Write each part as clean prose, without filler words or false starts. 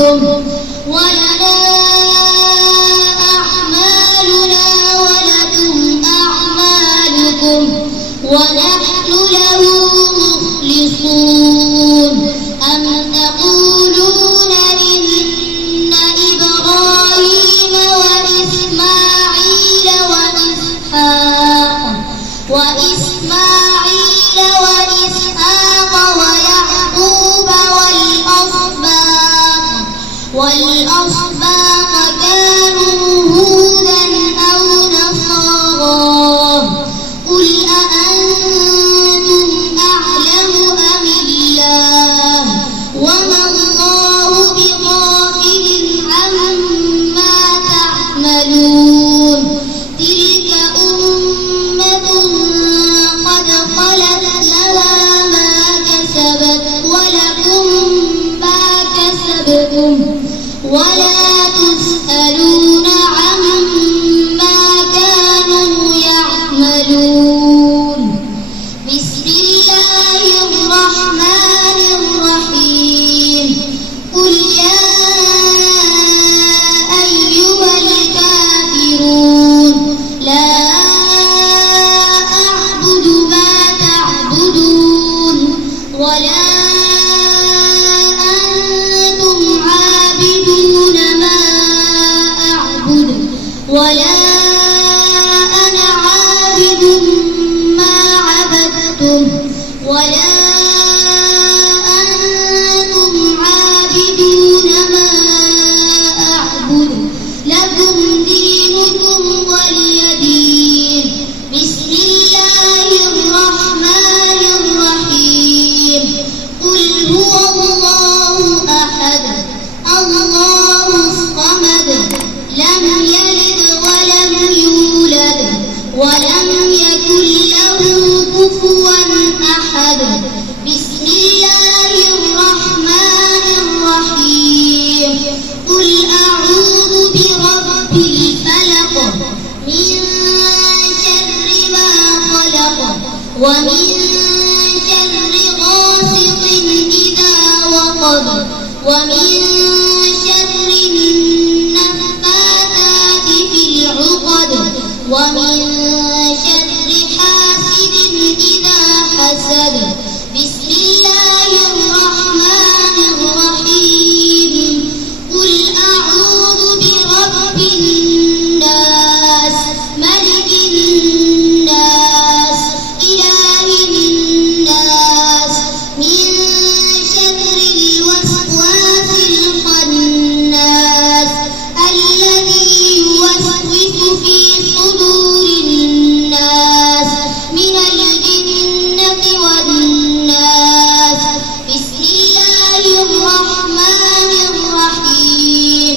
ربكم ولنا أعمالنا ولكم أعمالكم ونحن له مخلصون أم تقولون إن إبراهيم وإسماعيل وإسحاق ويعقوب والأسباط كانوا هودا أو نصارى قل أأنتم أعلم أم الله وما الله بغافل عما تعملون تلك أمة قد خلت لها ما كسبت ولكم ما كسبتم ولا تسألون عما كانوا يعملون بسم الله الرحمن الرحيم قل يا أيها الكافرون لا أعبد ما تعبدون ولا ولا أنا عابد ما عبدتم ولا أنتم عابدون ما أعبد لكم دينكم ولي دين بسم الله الرحمن الرحيم قل هو الله أحد الله الصمد لم يلد ولم يولد ولم يكن له كفوا أحد بسم الله الرحمن الرحيم قل أعوذ برب الفلق من شر ما خلق ومن شر غاسق إذا وقب ومن شر ومن شر حاسد إذا حسد بسم الله الرحمن الرحيم قل أعوذ برب الناس ملك الناس إله الناس من شر الوسواس الخناس الذي يوسوس في صدور الناس من الجنة والناس بسم الله الرحمن الرحيم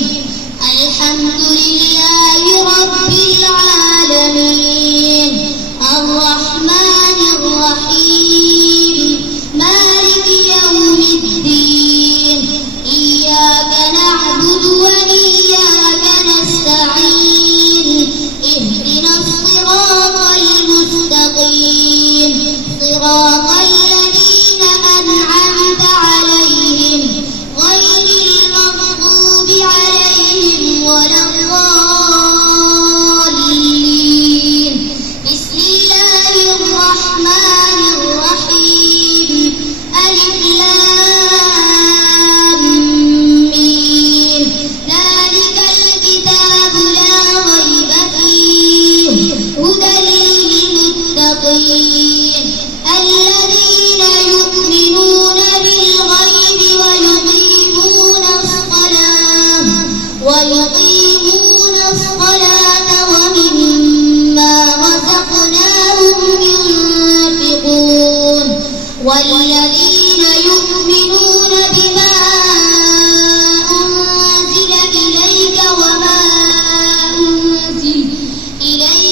الحمد لله رب العالمين الرحمن الرحيم مالك يوم الدين إياك نعبد وإياك نستعين اهدنا الصراط المستقيم صراط الذين أنعمت عليهم غير المغضوب عليهم ولا الضالين بسم الله الرحمن الرحيم ألف لام ميم ذلك الكتاب لا ريب فيه هدى للمتقين الذين يؤمنون بالغيب ويقيمون الصلاة ومما رزقناهم ينفقون والذين يؤمنون بما أنزل إليك وما أنزل إليك